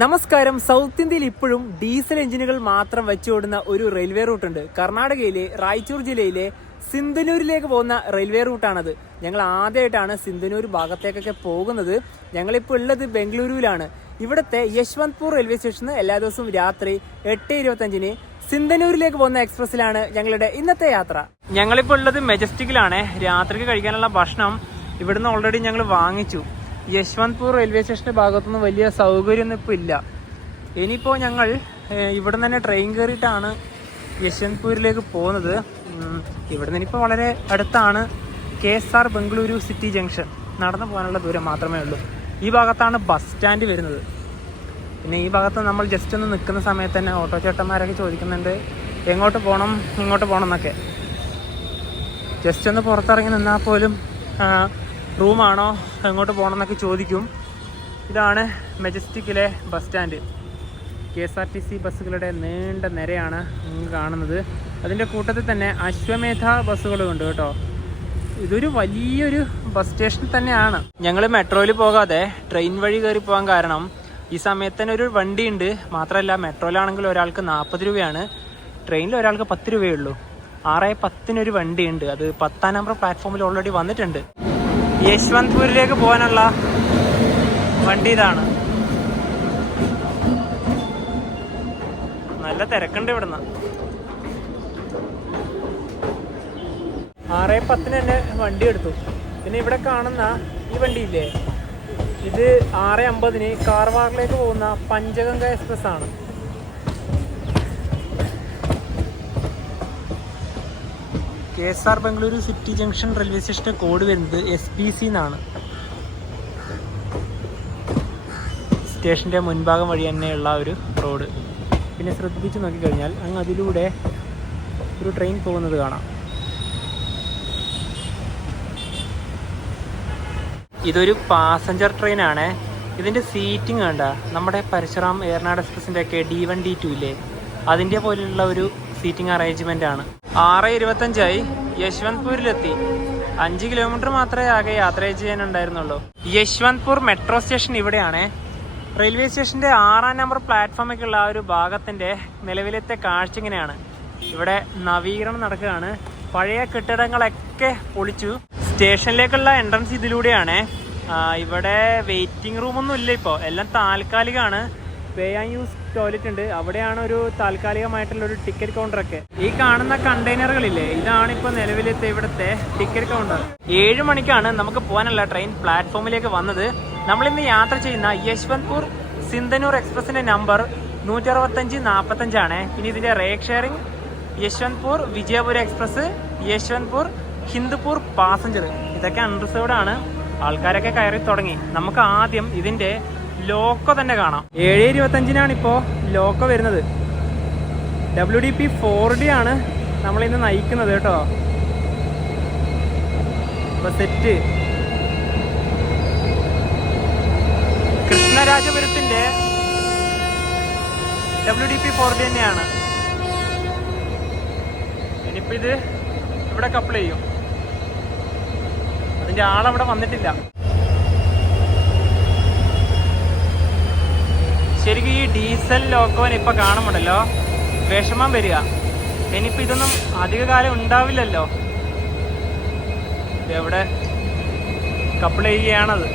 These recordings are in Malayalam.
നമസ്കാരം. സൗത്ത് ഇന്ത്യയിൽ ഇപ്പോഴും ഡീസൽ എഞ്ചിനുകൾ മാത്രം വെച്ചോടുന്ന ഒരു റെയിൽവേ റൂട്ട് ഉണ്ട്. കർണാടകയിലെ റായ്ചൂർ ജില്ലയിലെ സിന്ധനൂരിലേക്ക് പോകുന്ന റെയിൽവേ റൂട്ടാണത്. ഞങ്ങൾ ആദ്യമായിട്ടാണ് സിന്ധനൂർ ഭാഗത്തേക്കൊക്കെ പോകുന്നത്. ഞങ്ങളിപ്പോൾ ഉള്ളത് ബംഗളൂരുവിലാണ്. ഇവിടുത്തെ യശ്വന്ത്പൂർ റെയിൽവേ സ്റ്റേഷന് എല്ലാ ദിവസവും രാത്രി 8:25 സിന്ധനൂരിലേക്ക് പോകുന്ന എക്സ്പ്രസ്സിലാണ് ഞങ്ങളുടെ ഇന്നത്തെ യാത്ര. ഞങ്ങളിപ്പോൾ ഉള്ളത് മെജസ്റ്റിക്കിലാണ്. രാത്രിക്ക് കഴിക്കാനുള്ള ഭക്ഷണം ഇവിടുന്ന് ഓൾറെഡി ഞങ്ങൾ വാങ്ങിച്ചു. യശ്വന്ത്പൂർ റെയിൽവേ സ്റ്റേഷന്റെ ഭാഗത്തൊന്നും വലിയ സൗകര്യമൊന്നും ഇപ്പോൾ ഇല്ല. ഇനിയിപ്പോൾ ഞങ്ങൾ ഇവിടെ നിന്ന് തന്നെ ട്രെയിൻ കയറിയിട്ടാണ് യശ്വന്ത്പൂരിലേക്ക് പോകുന്നത്. ഇവിടെ നിന്ന് ഇനിയിപ്പോൾ വളരെ അടുത്താണ് KSR ബംഗളൂരു സിറ്റി ജംഗ്ഷൻ. നടന്നു പോകാനുള്ള ദൂരം മാത്രമേ ഉള്ളൂ. ഈ ഭാഗത്താണ് ബസ് സ്റ്റാൻഡ് വരുന്നത്. പിന്നെ ഈ ഭാഗത്ത് നമ്മൾ ജസ്റ്റ് ഒന്ന് നിൽക്കുന്ന സമയത്ത് തന്നെ ഓട്ടോ ചേട്ടന്മാരൊക്കെ ചോദിക്കുന്നുണ്ട് എങ്ങോട്ട് പോകണം ഇങ്ങോട്ട് പോകണം എന്നൊക്കെ. ജസ്റ്റ് ഒന്ന് പുറത്തിറങ്ങി നിന്നാൽ പോലും റൂമാണോ എങ്ങോട്ട് പോകണം എന്നൊക്കെ ചോദിക്കും. ഇതാണ് മെജസ്റ്റിക്കിലെ ബസ് സ്റ്റാൻഡ്. KSRTC ബസ്സുകളുടെ നീണ്ട നിരയാണ് നിങ്ങൾ കാണുന്നത്. അതിൻ്റെ കൂട്ടത്തിൽ തന്നെ അശ്വമേധ ബസ്സുകളും ഉണ്ട് കേട്ടോ. ഇതൊരു വലിയൊരു ബസ് സ്റ്റേഷൻ തന്നെയാണ്. ഞങ്ങൾ മെട്രോയിൽ പോകാതെ ട്രെയിൻ വഴി കയറി പോകാൻ കാരണം ഈ സമയത്ത് തന്നെ ഒരു വണ്ടി ഉണ്ട്. മാത്രമല്ല മെട്രോയിലാണെങ്കിൽ ഒരാൾക്ക് 40 രൂപയാണ്, ട്രെയിനിൽ ഒരാൾക്ക് 10 രൂപയേ 6:10 വണ്ടി ഉണ്ട്. അത് 10ാം നമ്പർ പ്ലാറ്റ്ഫോമിൽ ഓൾറെഡി വന്നിട്ടുണ്ട്. യശ്വന്ത്പൂരിലേക്ക് പോകാനുള്ള വണ്ടി ഇതാണ്. നല്ല തിരക്കുണ്ട് ഇവിടുന്ന്. 6:10 തന്നെ വണ്ടി എടുത്തു. പിന്നെ ഇവിടെ കാണുന്ന ഈ വണ്ടിയില്ലേ, ഇത് 6:50 കാർവാറിലേക്ക് പോകുന്ന പഞ്ചഗംഗ എക്സ്പ്രസ് ആണ്. KSR Bengaluru city junction railway സ്റ്റേഷന്റെ കോഡ് വരുന്നത് SPC എന്നാണ്. സ്റ്റേഷന്റെ മുൻഭാഗം വഴി തന്നെയുള്ള ഒരു റോഡ്. പിന്നെ ശ്രദ്ധിച്ച് നോക്കിക്കഴിഞ്ഞാൽ അങ്ങ് അതിലൂടെ ഒരു ട്രെയിൻ പോകുന്നത് കാണാം. ഇതൊരു പാസഞ്ചർ ട്രെയിനാണ്. ഇതിൻ്റെ സീറ്റിംഗ് വേണ്ട നമ്മുടെ പരശുറാം ഏർനാട് എക്സ്പ്രസിൻ്റെ ഒക്കെ D1 D2 ഇല്ലേ, അതിൻ്റെ പോലെയുള്ള ഒരു സീറ്റിംഗ് അറേഞ്ച്മെൻ്റ് ആണ്. 6:25 യശ്വന്ത്പൂരിലെത്തി. 5 കിലോമീറ്റർ മാത്രമേ ആകെ യാത്ര ചെയ്യാനുണ്ടായിരുന്നുള്ളൂ. യശ്വന്ത്പൂർ മെട്രോ സ്റ്റേഷൻ ഇവിടെയാണ്. റെയിൽവേ സ്റ്റേഷന്റെ 6ാം നമ്പർ പ്ലാറ്റ്ഫോമൊക്കെയുള്ള ആ ഒരു ഭാഗത്തിന്റെ നിലവിലത്തെ കാഴ്ച ഇങ്ങനെയാണ്. ഇവിടെ നവീകരണം നടക്കുകയാണ്. പഴയ കെട്ടിടങ്ങളൊക്കെ പൊളിച്ചു. സ്റ്റേഷനിലേക്കുള്ള എൻട്രൻസ് ഇതിലൂടെയാണ്. ഇവിടെ വെയിറ്റിംഗ് റൂമൊന്നും ഇല്ല, ഇപ്പോൾ എല്ലാം താൽക്കാലികമാണ്. പേ ആൻഡ് യൂസ് ടോയ്ലറ്റ് ഉണ്ട്. അവിടെയാണ് ഒരു താൽക്കാലികമായിട്ടുള്ള ഒരു ടിക്കറ്റ് കൗണ്ടറൊക്കെ. ഈ കാണുന്ന കണ്ടെയ്നറുകളില്ലേ, ഇതാണ് ഇപ്പോൾ നിലവിലത്തെ ഇവിടുത്തെ ടിക്കറ്റ് കൗണ്ടർ. 7 മണിക്കാണ് നമുക്ക് പോകാനുള്ള ട്രെയിൻ പ്ലാറ്റ്ഫോമിലേക്ക് വന്നത്. നമ്മളിന്ന് യാത്ര ചെയ്യുന്ന യശ്വന്ത്പൂർ സിന്ധനൂർ എക്സ്പ്രസിന്റെ നമ്പർ 16545 ആണ്. ഇനി ഇതിന്റെ rake sharing Yeshwantpur Vijayapura express, Yeshwantpur Hindupur passenger, ഇതൊക്കെ അൺറിസർവ്ഡ് ആണ്. ആൾക്കാരൊക്കെ കയറി തുടങ്ങി. നമുക്ക് ആദ്യം ഇതിന്റെ ലോക്കോ തന്നെ കാണാം. 7:25 ഇപ്പോൾ ലോക്കോ വരുന്നത്. WDP 4D ആണ് നമ്മളിന്ന് നയിക്കുന്നത് കേട്ടോ. സെറ്റ് കൃഷ്ണരാജപുരത്തിന്റെ WDP 4D തന്നെയാണ്. ഇനിയിപ്പോൾ ഇത് ഇവിടെ കപ്പിൾ ചെയ്യും. അതിന്റെ ആളവിടെ വന്നിട്ടില്ല. ശരിക്കും ഈ ഡീസൽ ലോക്കോന് ഇപ്പൊ കാണുമ്പോണ്ടല്ലോ വിഷമം വരിക. ഇനിയിപ്പോ ഇതൊന്നും അധിക കാലം ഉണ്ടാവില്ലല്ലോ. എവിടെ കപ്പിൾ ചെയ്യുകയാണത്.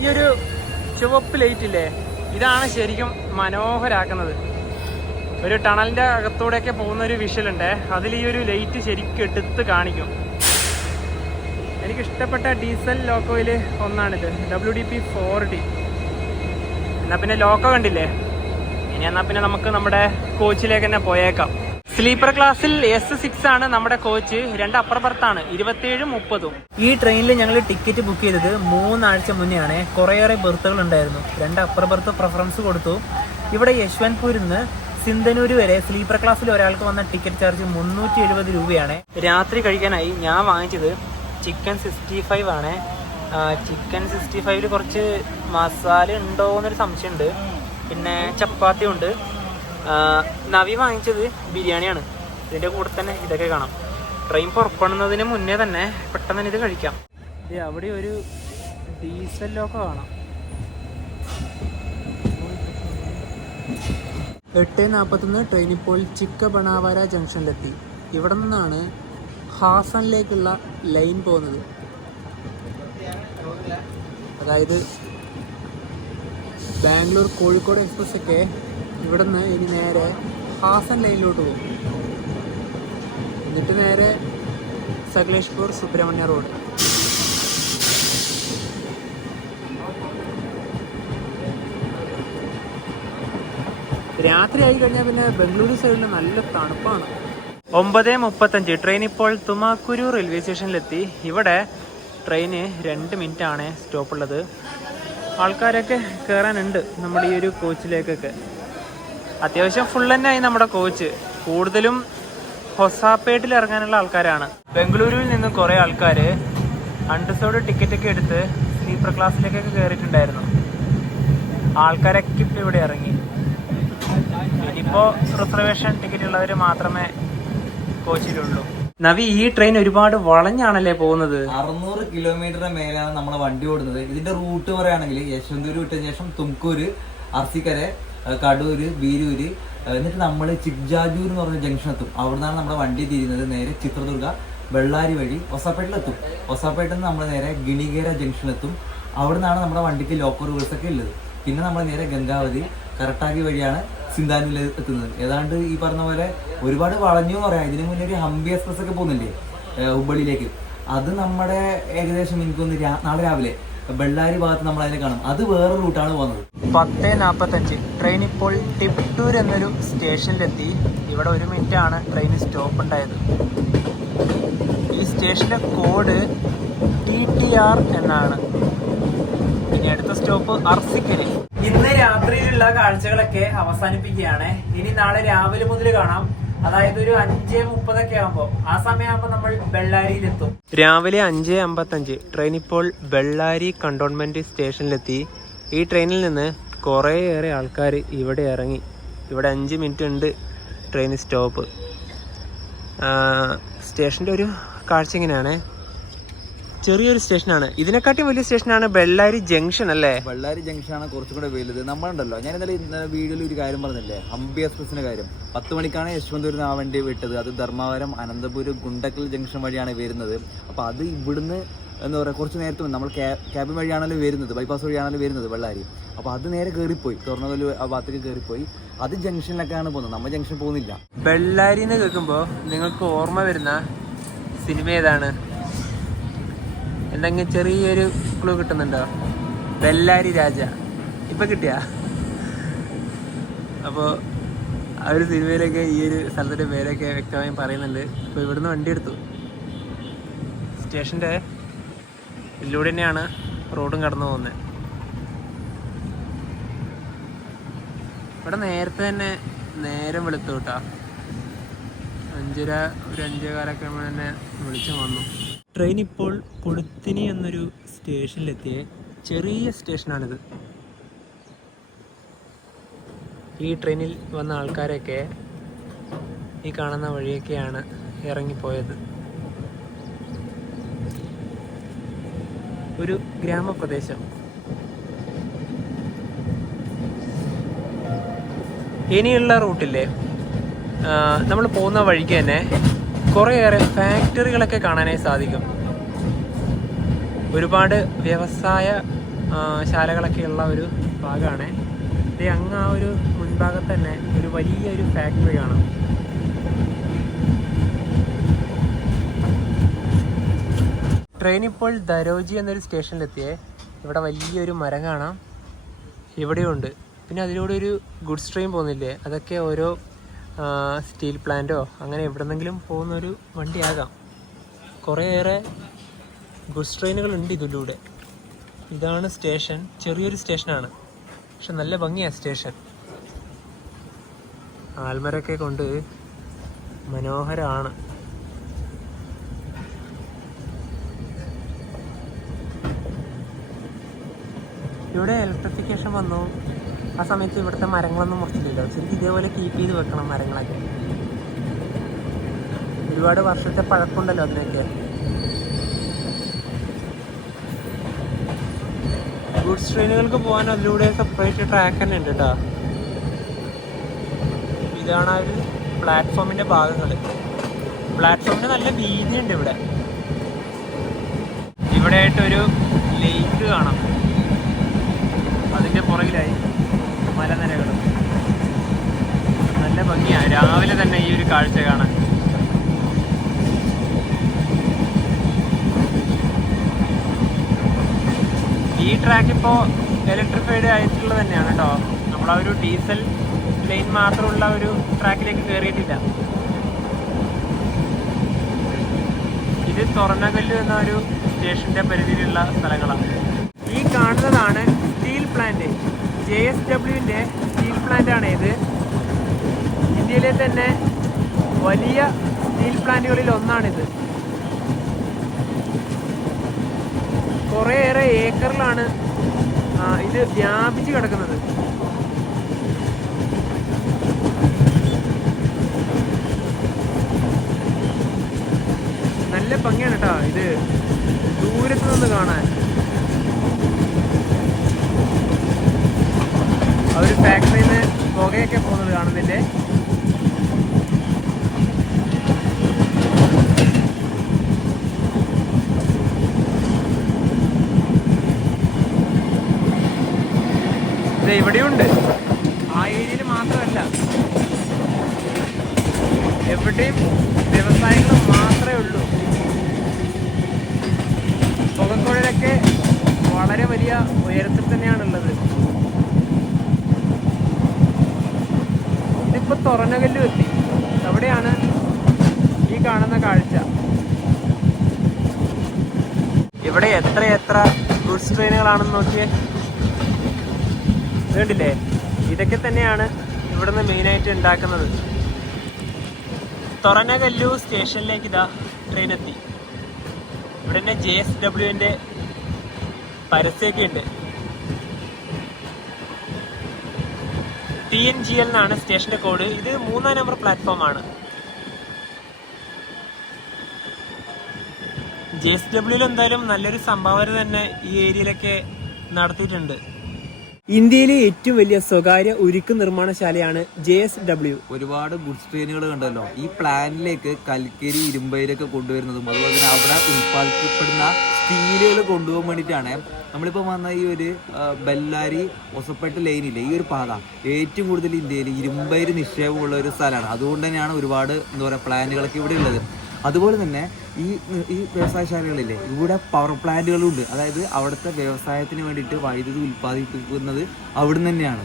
ഈ ഒരു ചുവപ്പ് ലൈറ്റ് ഇല്ലേ, ഇതാണ് ശരിക്കും മനോഹരാക്കുന്നത്. ഒരു ടണലിന്റെ അകത്തൂടെയൊക്കെ പോകുന്ന ഒരു വിഷ്വലുണ്ട്. അതിൽ ഈ ഒരു ലൈറ്റ് ശരിക്കും എടുത്ത് കാണിക്കും. എനിക്കിഷ്ടപ്പെട്ട ഡീസൽ ലോക്കോയിൽ ഒന്നാണിത്, WDP 4D. എന്നാൽ പിന്നെ ലോക്കോ കണ്ടില്ലേ, ഇനി എന്നാൽ പിന്നെ നമുക്ക് നമ്മുടെ കോച്ചിലേക്ക് തന്നെ പോയേക്കാം. സ്ലീപ്പർ ക്ലാസ്സിൽ S6 ആണ് നമ്മുടെ കോച്ച്. 2 അപ്പർ ബർത്താണ്, 27ഉം 30ഉം. ഈ ട്രെയിനിൽ ഞങ്ങൾ ടിക്കറ്റ് ബുക്ക് ചെയ്തത് 3 ആഴ്ച മുന്നേ ആണ്. കുറേയേറെ ബർത്തുകൾ ഉണ്ടായിരുന്നു. 2 അപ്പർ ബർത്ത് പ്രിഫറൻസ് കൊടുത്തു. ഇവിടെ യശ്വന്ത്പൂരിൽ നിന്ന് സിന്ധനൂര് വരെ സ്ലീപ്പർ ക്ലാസ്സിൽ ഒരാൾക്ക് വന്ന ടിക്കറ്റ് ചാർജ് 370 രൂപയാണ്. രാത്രി കഴിക്കാനായി ഞാൻ വാങ്ങിച്ചത് ചിക്കൻ 65 ആണ്. ചിക്കൻ 65 കുറച്ച് മസാല ഉണ്ടോ എന്നൊരു സംശയമുണ്ട്. പിന്നെ ചപ്പാത്തി ഉണ്ട്. നവി വാങ്ങിച്ചത് ബിരിയാണിയാണ്. ഇതിൻ്റെ കൂടെ തന്നെ ഇതൊക്കെ കാണാം. ട്രെയിൻ പുറപ്പെടുന്നതിന് മുന്നേ തന്നെ പെട്ടെന്ന് തന്നെ ഇത് കഴിക്കാം. അവിടെ ഒരു ഡീസൽ ലോക്ക് കാണാം. 8:41 ട്രെയിൻ ഇപ്പോൾ ചിക്കബണാവര ജംഗ്ഷനിലെത്തി. ഇവിടെ നിന്നാണ് ഹാസനിലേക്കുള്ള ലൈൻ പോകുന്നത്. അതായത് ബാംഗ്ലൂർ കോഴിക്കോട് എക്സ്പ്രസ് ഒക്കെ ഇവിടെ നിന്ന് ഇനി നേരെ ഹാസൻ ലൈനിലോട്ട് പോകും. എന്നിട്ട് നേരെ സകലേഷ്പൂർ സുബ്രഹ്മണ്യ റോഡ്. രാത്രി ആയി കഴിഞ്ഞാൽ പിന്നെ ബംഗളൂരു സൈഡിൽ നല്ല തണുപ്പാണ്. 9:35 ട്രെയിൻ ഇപ്പോൾ തുമാക്കുരു റെയിൽവേ സ്റ്റേഷനിലെത്തി. ഇവിടെ ട്രെയിന് 2 മിനിറ്റ് ആണ് സ്റ്റോപ്പുള്ളത്. ആൾക്കാരൊക്കെ കയറാനുണ്ട് നമ്മുടെ ഈ ഒരു കോച്ചിലേക്കൊക്കെ. അത്യാവശ്യം ഫുൾ തന്നെയായി നമ്മുടെ കോച്ച്. കൂടുതലും ഹൊസാപ്പേട്ടിൽ ഇറങ്ങാനുള്ള ആൾക്കാരാണ്. ബംഗളൂരുവിൽ നിന്ന് കുറേ ആൾക്കാർ അൺറിസർവ്ഡ് ടിക്കറ്റൊക്കെ എടുത്ത് സ്ലീപ്പർ ക്ലാസ്സിലേക്കൊക്കെ കയറിയിട്ടുണ്ടായിരുന്നു. ആൾക്കാരൊക്കെ ഇപ്പോൾ ഇവിടെ ഇറങ്ങി. ഇനിയിപ്പോൾ റിസർവേഷൻ ടിക്കറ്റ് ഉള്ളവർ മാത്രമേ കോച്ചിലുള്ളൂ. നവി, ഈ ട്രെയിൻ ഒരുപാട് വളഞ്ഞാണല്ലേ പോകുന്നത്? 600 കിലോമീറ്ററിന് മേലാണ് നമ്മളെ വണ്ടി ഓടുന്നത്. ഇതിന്റെ റൂട്ട് പറയുകയാണെങ്കിൽ യശ്വന്തൂര് വിട്ടതിന് ശേഷം തുംകൂര്, അർസിക്കര, കടൂര്, ബീരൂര്, എന്നിട്ട് നമ്മൾ ചിക്ജാജൂർ എന്ന് പറഞ്ഞ ജംഗ്ഷൻ എത്തും. അവിടെ നിന്നാണ് നമ്മുടെ വണ്ടി തിരിയുന്നത്. നേരെ ചിത്രദുർഗ, ബെള്ളാരി വഴി ഒസാപ്പേട്ടിലെത്തും. ഒസാപ്പേട്ടിൽ നിന്ന് നമ്മൾ നേരെ ഗിണിഗേര ജംഗ്ഷനിലെത്തും. അവിടെ നിന്നാണ് നമ്മുടെ വണ്ടിക്ക് ലോക്കൽ റൂൾസ് ഒക്കെ ഉള്ളത്. പിന്നെ നമ്മൾ നേരെ ഗംഗാവതി, കരട്ടാഗി വഴിയാണ് സിന്ധാനിൽ എത്തുന്നത്. ഏതാണ്ട് ഈ പറഞ്ഞ പോലെ ഒരുപാട് വളഞ്ഞു എന്ന് പറയാം. ഇതിന് മുന്നേ ഒരു ഹംപി എക്സ്പ്രസ് ഒക്കെ പോകുന്നില്ലേ ഹുബ്ബള്ളിയിലേക്ക്, അത് നമ്മുടെ ഏകദേശം എനിക്കൊന്ന് നാളെ രാവിലെ ബെള്ളാരി ഭാഗത്ത് നമ്മൾ അതിനെ കാണും. അത് വേറെ റൂട്ടാണ് പോകുന്നത്. 10:45 ട്രെയിൻ ഇപ്പോൾ ടിപ്റ്റൂർ എന്നൊരു സ്റ്റേഷനിലെത്തി. ഇവിടെ 1 മിനിറ്റ് ആണ് ട്രെയിൻ സ്റ്റോപ്പ് ഉണ്ടായത്. ഈ സ്റ്റേഷന്റെ കോഡ് TTR എന്നാണ്. ഇനി അടുത്ത സ്റ്റോപ്പ് അർസിക്കല്. ഇന്ന് രാത്രിയിലുള്ള കാഴ്ചകളൊക്കെ അവസാനിപ്പിക്കുകയാണ്. ഇനി നാളെ രാവിലെ മുതൽ കാണാം. അതായത് ഒരു 5:30 ആകുമ്പോൾ, ആ സമയമാകുമ്പോൾ നമ്മൾ ബെള്ളാരിയിലെത്തും. രാവിലെ 5:55 ട്രെയിൻ ഇപ്പോൾ ബെള്ളാരി കണ്ടോൺമെന്റ് സ്റ്റേഷനിലെത്തി. ഈ ട്രെയിനിൽ നിന്ന് കുറേയേറെ ആൾക്കാർ ഇവിടെ ഇറങ്ങി. ഇവിടെ 5 മിനിറ്റ് ഉണ്ട് ട്രെയിൻ സ്റ്റോപ്പ്. സ്റ്റേഷൻ്റെ ഒരു കാഴ്ച ഇങ്ങനെയാണ്. ചെറിയൊരു സ്റ്റേഷനാണ്. ഇതിനെക്കാട്ടും വലിയ സ്റ്റേഷനാണ് ബെള്ളാരി ജംഗ്ഷൻ അല്ലേ? ബെള്ളാരി ജംഗ്ഷനാണ് കുറച്ചും കൂടെ വലുത്. നമ്മളുണ്ടല്ലോ, ഞാൻ ഇന്നലെ വീഡിയോയിൽ ഒരു കാര്യം പറഞ്ഞില്ലേ, ഹംപി എക്സ്പ്രസിന്റെ കാര്യം. 10 മണിക്കാണ് യശ്വന്തൂരിൽ ആ വണ്ടി വിട്ടത്. അത് ധർമ്മവരം, അനന്തപുരം, ഗുണ്ടക്കൽ ജംഗ്ഷൻ വഴിയാണ് വരുന്നത്. അപ്പോൾ അത് ഇവിടുന്ന് എന്താ പറയുക, കുറച്ച് നേരത്തെ നമ്മൾ ക്യാബിൻ വഴിയാണല്ലോ വരുന്നത്, ബൈപ്പാസ് വഴിയാണല്ലോ വരുന്നത് ബെള്ളാരി. അപ്പോൾ അത് നേരെ കയറിപ്പോയി, തുറന്നകല് ആ ഭാഗത്തേക്ക് കയറിപ്പോയി. അത് ജംഗ്ഷനിലൊക്കെയാണ് പോകുന്നത്, നമ്മൾ ജംഗ്ഷൻ പോകുന്നില്ല. ബെള്ളാരി എന്ന് കേൾക്കുമ്പോൾ നിങ്ങൾക്ക് ഓർമ്മ വരുന്ന സിനിമ ഏതാണ്? എന്തെങ്കിലും ചെറിയൊരു ക്ലൂ കിട്ടുന്നുണ്ടോ? ബെള്ളാരി രാജ. ഇപ്പം കിട്ടിയ? അപ്പോൾ ആ ഒരു സിനിമയിലൊക്കെ ഈ ഒരു സ്ഥലത്തിൻ്റെ പേരൊക്കെ വ്യക്തമായും പറയുന്നുണ്ട്. അപ്പോൾ ഇവിടുന്ന് വണ്ടി എടുത്തു. സ്റ്റേഷൻ്റെ ഇതിലൂടെ തന്നെയാണ് റോഡും കടന്നു പോകുന്നത്. ഇവിടെ നേരത്തെ തന്നെ നേരം വെളുത്തു കേട്ടോ. 5:30 ഒരു 5:15 ആകുമ്പോൾ തന്നെ വെളിച്ചം വന്നു. ട്രെയിൻ ഇപ്പോൾ കൊളുത്തിനി എന്നൊരു സ്റ്റേഷനിലെത്തിയ ചെറിയ സ്റ്റേഷനാണിത്. ഈ ട്രെയിനിൽ വന്ന ആൾക്കാരൊക്കെ ഈ കാണുന്ന വഴിയൊക്കെയാണ് ഇറങ്ങിപ്പോയത്. ഒരു ഗ്രാമപ്രദേശം. ഇനിയുള്ള റൂട്ടില്ലേ, നമ്മൾ പോകുന്ന വഴിക്ക് തന്നെ കുറേയേറെ ഫാക്ടറികളൊക്കെ കാണാനായി സാധിക്കും. ഒരുപാട് വ്യവസായ ശാലകളൊക്കെ ഉള്ള ഒരു ഭാഗമാണ്. അങ്ങ് ആ ഒരു മുൻഭാഗത്ത് തന്നെ ഒരു വലിയൊരു ഫാക്ടറി കാണാം. ട്രെയിൻ ഇപ്പോൾ ദരോജി എന്നൊരു സ്റ്റേഷനിലെത്തിയേ. ഇവിടെ വലിയൊരു മരം കാണാം, ഇവിടെയുണ്ട്. പിന്നെ അതിലൂടെ ഒരു ഗുഡ്സ് ട്രെയിൻ പോകുന്നില്ലേ, അതൊക്കെ ഓരോ സ്റ്റീൽ പ്ലാന്റോ അങ്ങനെ എവിടെന്നെങ്കിലും പോകുന്നൊരു വണ്ടിയാകാം. കുറേയേറെ ഗുഡ്സ് ട്രെയിനുകളുണ്ട് ഇതിലൂടെ. ഇതാണ് സ്റ്റേഷൻ. ചെറിയൊരു സ്റ്റേഷനാണ്, പക്ഷെ നല്ല ഭംഗിയാണ് സ്റ്റേഷൻ. ആൽമരൊക്കെ കൊണ്ട് മനോഹരമാണ്. ഇവിടെ ഇലക്ട്രിഫിക്കേഷൻ വന്നു. ആ സമയത്ത് ഇവിടുത്തെ മരങ്ങളൊന്നും മുറിച്ചില്ലല്ലോ. ശരിക്കും ഇതേപോലെ കീപ്പ് ചെയ്ത് വെക്കണം മരങ്ങളൊക്കെ. ഒരുപാട് വർഷത്തെ പഴക്കമുണ്ടല്ലോ അതിനൊക്കെ. ഗുഡ്സ് ട്രെയിനുകൾക്ക് പോകാൻ അതിലൂടെ സെപ്പറേറ്റ് ട്രാക്ക് തന്നെ ഉണ്ട് കേട്ടോ. ഇതാണ് ആ ഒരു പ്ലാറ്റ്ഫോമിൻ്റെ ഭാഗങ്ങൾ. പ്ലാറ്റ്ഫോമിന് നല്ല വീതിയുണ്ട് ഇവിടെ. ഇവിടെ ആയിട്ടൊരു ലേക്ക് കാണാം. അതിൻ്റെ പുറകിലായി മലനിരകളും. നല്ല ഭംഗിയാണ് രാവിലെ തന്നെ ഈ ഒരു കാഴ്ച കാണാൻ. ഈ ട്രാക്ക് ഇപ്പോൾ ഇലക്ട്രിഫൈഡ് ആയിട്ടുള്ളത് തന്നെയാണ് കേട്ടോ. നമ്മളാ ഒരു ഡീസൽ ലൈൻ മാത്രമുള്ള ഒരു ട്രാക്കിലേക്ക് കയറിയിട്ടില്ല. ഇത് തുറന്നകല്ല് എന്ന ഒരു സ്റ്റേഷൻ്റെ പരിധിയിലുള്ള സ്ഥലങ്ങളാണ്. ഈ കാണുന്നതാണ് സ്റ്റീൽ പ്ലാന്റ്. JSWൻ്റെ സ്റ്റീൽ പ്ലാന്റാണ് ഇത്. ഇന്ത്യയിലെ തന്നെ വലിയ സ്റ്റീൽ പ്ലാന്റുകളിൽ ഒന്നാണിത്. കുറേയേറെ ഏക്കറിലാണ് ഇത് വ്യാപിച്ച് കിടക്കുന്നത്. നല്ല ഭംഗിയാണ് കേട്ടോ ഇത് ദൂരത്ത് നിന്ന് കാണാൻ. ആ ഒരു ഫാക്ടറിയിൽ നിന്ന് പുകയൊക്കെ പോകുന്നത് കാണുന്നില്ലേ. ഇവിടെയുണ്ട്. ആ ഏരിയയിൽ മാത്രമല്ല, എവിടെയും വ്യവസായങ്ങൾ മാത്രമേ ഉള്ളൂ. പുകക്കുഴലൊക്കെ വളരെ വലിയ ഉയരത്തിൽ തന്നെയാണുള്ളത്. ഇതിപ്പോൾ തുറന്നകല്ലും എത്തി. അവിടെയാണ് ഈ കാണുന്ന കാഴ്ച. ഇവിടെ എത്ര ഗുഡ്സ് ട്രെയിനുകളാണെന്ന് നോക്കിയേ. വേണ്ടില്ലേ, ഇതൊക്കെ തന്നെയാണ് ഇവിടുന്ന് മെയിനായിട്ട് ഉണ്ടാക്കുന്നത്. തുറന്നകല്ലു സ്റ്റേഷനിലേക്ക് ഇതാ ട്രെയിൻ എത്തി. ഇവിടെ തന്നെ JSWൻ്റെ പരസ്യമൊക്കെ ഉണ്ട്. TNGL എന്നാണ് സ്റ്റേഷൻ്റെ കോഡ്. ഇത് 3-ാം നമ്പർ പ്ലാറ്റ്ഫോമാണ്. JSWയിൽ എന്തായാലും നല്ലൊരു സംഭാവന തന്നെ ഈ ഏരിയയിലൊക്കെ നടത്തിയിട്ടുണ്ട്. ഇന്ത്യയിലെ ഏറ്റവും വലിയ സ്വകാര്യ ഉരുക്ക് നിർമ്മാണശാലയാണ് JSW. ഒരുപാട് ഗുഡ്സ് ട്രെയിനുകൾ കണ്ടല്ലോ. ഈ പ്ലാനിലേക്ക് കൽക്കരി, ഇരുമ്പയിലൊക്കെ കൊണ്ടുവരുന്നതും അതുപോലെ തന്നെ അവിടെ ഉൽപ്പാദിപ്പിക്കപ്പെടുന്ന സ്റ്റീലുകൾ കൊണ്ടുപോകാൻ വേണ്ടിയിട്ടാണ് നമ്മളിപ്പോൾ വന്ന ഈ ഒരു ബെല്ലാരി ഒസപ്പെട്ട് ലൈനില്ലേ, ഈ ഒരു പാത ഏറ്റവും കൂടുതൽ ഇന്ത്യയിൽ ഇരുമ്പയിര് നിക്ഷേപമുള്ള ഒരു സ്ഥലമാണ്. അതുകൊണ്ട് തന്നെയാണ് ഒരുപാട് എന്താ പറയുക പ്ലാന്റുകളൊക്കെ ഇവിടെ ഉള്ളത്. അതുപോലെ തന്നെ ഈ വ്യവസായശാലകളില്ലേ, ഇവിടെ പവർ പ്ലാന്റുകളുണ്ട്. അതായത് അവിടുത്തെ വ്യവസായത്തിന് വേണ്ടിയിട്ട് വൈദ്യുതി ഉൽപ്പാദിപ്പിക്കുന്നത് അവിടുന്ന് തന്നെയാണ്.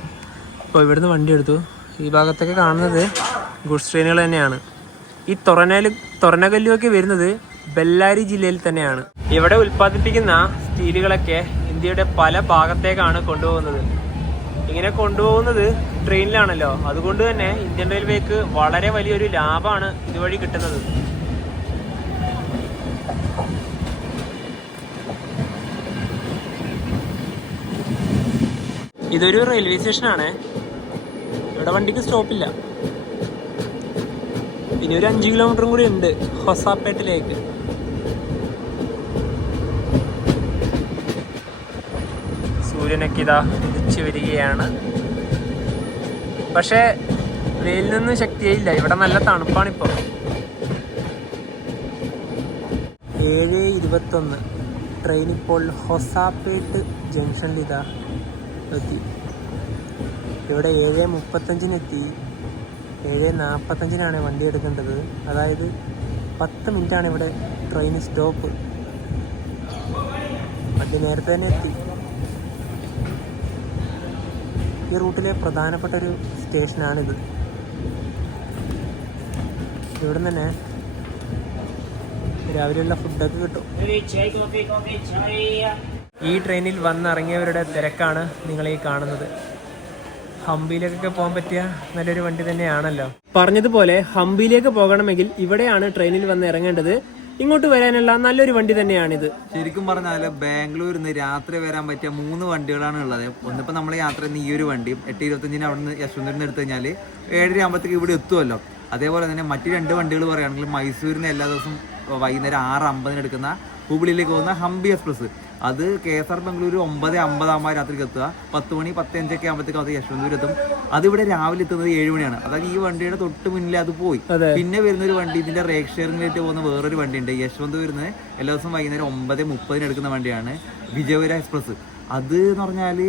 അപ്പോൾ ഇവിടുന്ന് വണ്ടി എടുത്തു. ഈ ഭാഗത്തൊക്കെ കാണുന്നത് ഗുഡ്സ് ട്രെയിനുകൾ തന്നെയാണ്. ഈ തുറന്നകല്ലുമൊക്കെ വരുന്നത് ബെല്ലാരി ജില്ലയിൽ തന്നെയാണ്. ഇവിടെ ഉൽപ്പാദിപ്പിക്കുന്ന സ്റ്റീലുകളൊക്കെ ഇന്ത്യയുടെ പല ഭാഗത്തേക്കാണ് കൊണ്ടുപോകുന്നത്. ഇങ്ങനെ കൊണ്ടുപോകുന്നത് ട്രെയിനിലാണല്ലോ. അതുകൊണ്ട് തന്നെ ഇന്ത്യൻ റെയിൽവേക്ക് വളരെ വലിയൊരു ലാഭമാണ് ഇതുവഴി കിട്ടുന്നത്. ഇതൊരു റെയിൽവേ സ്റ്റേഷനാണ്. ഇവിടെ വണ്ടിക്ക് സ്റ്റോപ്പില്ല. ഇനി ഒരു 5 കിലോമീറ്ററും കൂടി ഉണ്ട് ഹൊസാപ്പേട്ടിലേക്ക്. സൂര്യനൊക്കെ ഇതാ ഉദിച്ചു വരികയാണ്. പക്ഷേ വെയിലിൽ നിന്ന് ശക്തിയായില്ല. ഇവിടെ നല്ല തണുപ്പാണിപ്പോൾ. 7:21 ട്രെയിൻ ഇപ്പോൾ ഹൊസാപ്പേട്ട് ജംഗ്ഷനിൽ ഇതാ എത്തി. ഇവിടെ 7:35 എത്തി. 7:45 വണ്ടി എടുക്കേണ്ടത്. അതായത് 10 മിനിറ്റാണ് ഇവിടെ ട്രെയിൻ സ്റ്റോപ്പ്. വണ്ടി നേരത്തെ തന്നെ എത്തി. ഈ റൂട്ടിലെ പ്രധാനപ്പെട്ട ഒരു സ്റ്റേഷനാണിത്. ഇവിടെ തന്നെ രാവിലെയുള്ള ഫുഡൊക്കെ കിട്ടും. ഈ ട്രെയിനിൽ വന്നിറങ്ങിയവരുടെ തിരക്കാണ് നിങ്ങൾ ഈ കാണുന്നത്. ഹംപിയിലേക്കൊക്കെ പോകാൻ പറ്റിയ നല്ലൊരു വണ്ടി തന്നെയാണല്ലോ. പറഞ്ഞതുപോലെ ഹംപിയിലേക്ക് പോകണമെങ്കിൽ ഇവിടെയാണ് ട്രെയിനിൽ വന്ന് ഇറങ്ങേണ്ടത്. ഇങ്ങോട്ട് വരാനുള്ള നല്ലൊരു വണ്ടി തന്നെയാണിത്. ശരിക്കും പറഞ്ഞാല് ബാംഗ്ലൂരിൽ നിന്ന് രാത്രി വരാൻ പറ്റിയ 3 വണ്ടികളാണ് ഉള്ളത്. ഒന്നിപ്പോ നമ്മൾ യാത്ര ചെയ്യുന്ന ഈ ഒരു വണ്ടിയും 8:25 അവിടെ നിന്ന് യശ്വന്തിൽ എടുത്തു കഴിഞ്ഞാൽ 7:30 ആകുമ്പോഴത്തേക്ക് ഇവിടെ എത്തുമല്ലോ. അതേപോലെ തന്നെ മറ്റു 2 വണ്ടികൾ പറയുകയാണെങ്കിൽ മൈസൂരിന് എല്ലാ ദിവസവും വൈകുന്നേരം 6:50 എടുക്കുന്ന ഹുബ്ലിയിലേക്ക് പോകുന്ന ഹംപി എക്സ്പ്രസ്. അത് KSR ബംഗളൂരു 9:50 ആകുമ്പോൾ രാത്രിക്ക് എത്തുക. 10 മണി 10:05 ആകുമ്പോഴത്തേക്കും അത് യശ്വന്തൂർ എത്തും. അതിവിടെ രാവിലെ എത്തുന്നത് 7 മണിയാണ്. അതായത് ഈ വണ്ടിയുടെ തൊട്ട് മുന്നിൽ അത് പോയി. പിന്നെ വരുന്നൊരു വണ്ടി ഇതിന്റെ റേക്ക് ഷെയറിംഗിലേക്ക് പോകുന്ന വേറൊരു വണ്ടി ഉണ്ട്. യശ്വന്ത് വരുന്നത് എല്ലാ ദിവസവും വൈകുന്നേരം 9:30 എടുക്കുന്ന വണ്ടിയാണ് വിജയപുര എക്സ്പ്രസ്. അത് എന്ന് പറഞ്ഞാൽ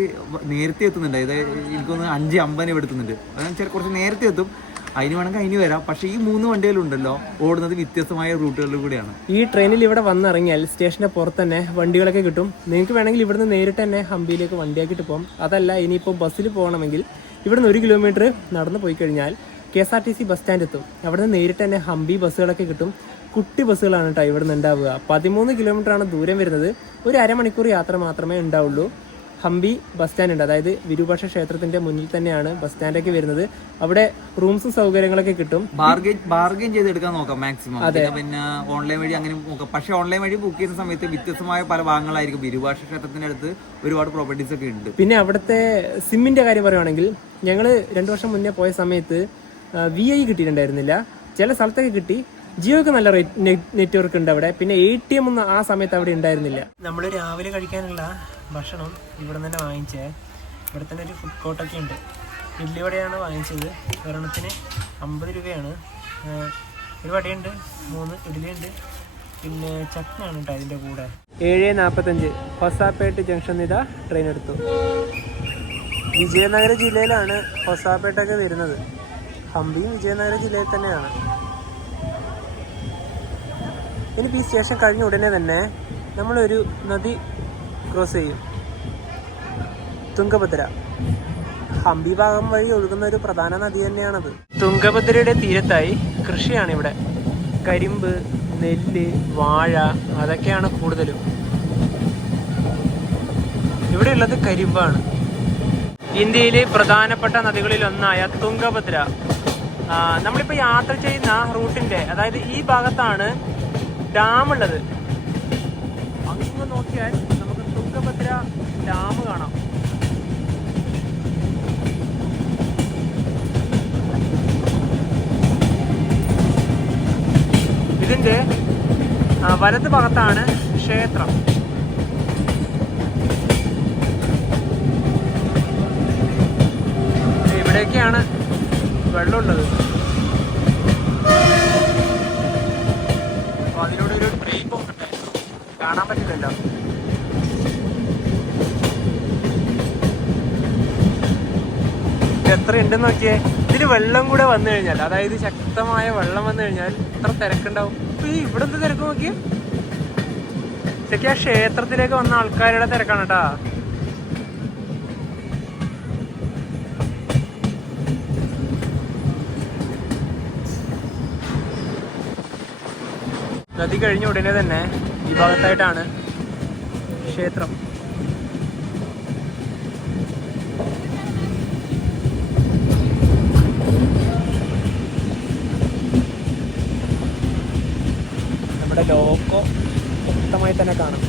നേരത്തെ എത്തുന്നുണ്ട്. അതായത് എനിക്കൊന്ന് 5:50 ഇവിടെ എത്തുന്നുണ്ട്. അതെന്ന് കുറച്ച് നേരത്തെ എത്തും. അതിന് വേണമെങ്കിൽ അതിന് വരാം. പക്ഷേ ഈ 3 വണ്ടികളുണ്ടല്ലോ ഓടുന്നത് വ്യത്യസ്തമായ റൂട്ടുകളിൽ കൂടിയാണ്. ഈ ട്രെയിനിൽ ഇവിടെ വന്നിറങ്ങിയാൽ സ്റ്റേഷന്റെ പുറത്ത് തന്നെ വണ്ടികളൊക്കെ കിട്ടും. നിങ്ങൾക്ക് വേണമെങ്കിൽ ഇവിടുന്ന് നേരിട്ട് തന്നെ ഹംപിയിലേക്ക് വണ്ടിയാക്കിയിട്ട് പോകും. അതല്ല ഇനിയിപ്പോൾ ബസ്സിൽ പോകണമെങ്കിൽ ഇവിടുന്ന് 1 കിലോമീറ്റർ നടന്ന് പോയി കഴിഞ്ഞാൽ KSRTC ബസ് സ്റ്റാൻഡ് എത്തും. അവിടെ നിന്ന് നേരിട്ട് തന്നെ ഹംപി ബസ്സുകളൊക്കെ കിട്ടും. കുട്ടി ബസ്സുകളാണ് കേട്ടോ ഇവിടെ നിന്ന് ഉണ്ടാവുക. 13 കിലോമീറ്ററാണ് ദൂരം വരുന്നത്. ഒരു അരമണിക്കൂർ യാത്ര മാത്രമേ ഉണ്ടാവുള്ളൂ. ഹംപി ബസ് സ്റ്റാൻഡ് ഉണ്ട്. അതായത് വിരൂപാക്ഷ ക്ഷേത്രത്തിന്റെ മുന്നിൽ തന്നെയാണ് ബസ് സ്റ്റാൻഡൊക്കെ വരുന്നത്. അവിടെ റൂംസും സൗകര്യങ്ങളൊക്കെ കിട്ടും. ബാർഗെയിൻ ചെയ്തെടുക്കാൻ നോക്കാം മാക്സിമം. പിന്നെ ഓൺലൈൻ വഴി അങ്ങനെ നോക്കാം. പക്ഷേ ഓൺലൈൻ വഴി ബുക്ക് ചെയ്യുന്ന സമയത്ത് വ്യത്യസ്തമായ പല ഭാഗങ്ങളായിരിക്കും. വിരൂപാക്ഷ ക്ഷേത്രത്തിന്റെ അടുത്ത് ഒരുപാട് പ്രോപ്പർട്ടീസ് ഒക്കെ ഉണ്ട്. പിന്നെ അവിടുത്തെ സിമ്മിന്റെ കാര്യം പറയുവാണെങ്കിൽ ഞങ്ങൾ 2 വർഷം മുന്നേ പോയ സമയത്ത് VI കിട്ടിയിട്ടുണ്ടായിരുന്നില്ല. ചില സ്ഥലത്തൊക്കെ കിട്ടി. ജിയോക്ക് നല്ല നെറ്റ്വർക്ക് ഉണ്ട് അവിടെ. പിന്നെ ATM ഒന്നും ആ സമയത്ത് അവിടെ ഉണ്ടായിരുന്നില്ല. നമ്മൾ രാവിലെ കഴിക്കാനുള്ള ഭക്ഷണം ഇവിടെ തന്നെ വാങ്ങിച്ചേ. ഇവിടെ തന്നെ ഒരു ഫുഡ് കോർട്ടൊക്കെ ഉണ്ട്. ഇഡ്ഡലി വടയാണ് വാങ്ങിച്ചത്. ഒരെണ്ണത്തിന് 50 രൂപയാണ്. ഒരു വടയുണ്ട്, 3 ഇഡ്ഡലി ഉണ്ട്, പിന്നെ ചട്നിയാണ് കേട്ടോ അതിൻ്റെ കൂടെ. 7:45 ഹൊസാപേട്ട് ജംഗ്ഷൻ ഇതാ ട്രെയിൻ എടുത്തു. വിജയനഗര ജില്ലയിലാണ് ഹൊസാപേട്ടൊക്കെ വരുന്നത്. ഹംപിയും വിജയനഗര ജില്ലയിൽ തന്നെയാണ്. ഇനിയിപ്പോൾ ഈ സ്റ്റേഷൻ കഴിഞ്ഞ ഉടനെ തന്നെ നമ്മളൊരു നദി ക്രോസ് ചെയ്യും. തുംഗഭദ്ര. ഹംപി ഭാഗം വഴി ഒഴുകുന്ന ഒരു പ്രധാന നദി തന്നെയാണത്. തുംഗഭദ്രയുടെ തീരത്തായി കൃഷിയാണ് ഇവിടെ. കരിമ്പ്, നെല്ല്, വാഴ അതൊക്കെയാണ് കൂടുതലും. ഇവിടെയുള്ളത് കരിമ്പാണ്. ഇന്ത്യയിലെ പ്രധാനപ്പെട്ട നദികളിൽ ഒന്നായ തുംഗഭദ്ര. നമ്മളിപ്പോൾ യാത്ര ചെയ്യുന്ന റൂട്ടിന്റെ അതായത് ഈ ഭാഗത്താണ് ഡാമുള്ളത്. അങ്ങ് നോക്കിയാൽ നമുക്ക് തുംഗഭദ്ര ഡാം കാണാം. ഇതിന്റെ വലത് ഭാഗത്താണ് ക്ഷേത്രം. ഇവിടെയൊക്കെയാണ് വെള്ളമുള്ളത്. അതിലൂടെ ഒരു ട്രെയിൻ പോകുന്നുണ്ടായിരുന്നു, കാണാൻ പറ്റില്ലല്ലോ. എത്ര ഉണ്ടെന്ന് നോക്കിയേ. ഇതിൽ വെള്ളം കൂടെ വന്നു കഴിഞ്ഞാൽ, അതായത് ശക്തമായ വെള്ളം വന്നു കഴിഞ്ഞാൽ എത്ര തിരക്കുണ്ടാവും. ഇപ്പൊ ഈ ഇവിടെ എന്ത് തിരക്ക് നോക്കിയേ. ഇതൊക്കെ ആ ക്ഷേത്രത്തിലേക്ക് വന്ന ആൾക്കാരുടെ തിരക്കാണ് കേട്ടാ. നദി കഴിഞ്ഞ ഉടനെ തന്നെ ഈ ഭാഗത്തായിട്ടാണ് ക്ഷേത്രം. നമ്മുടെ ലോഗോ വ്യക്തമായി തന്നെ കാണാം.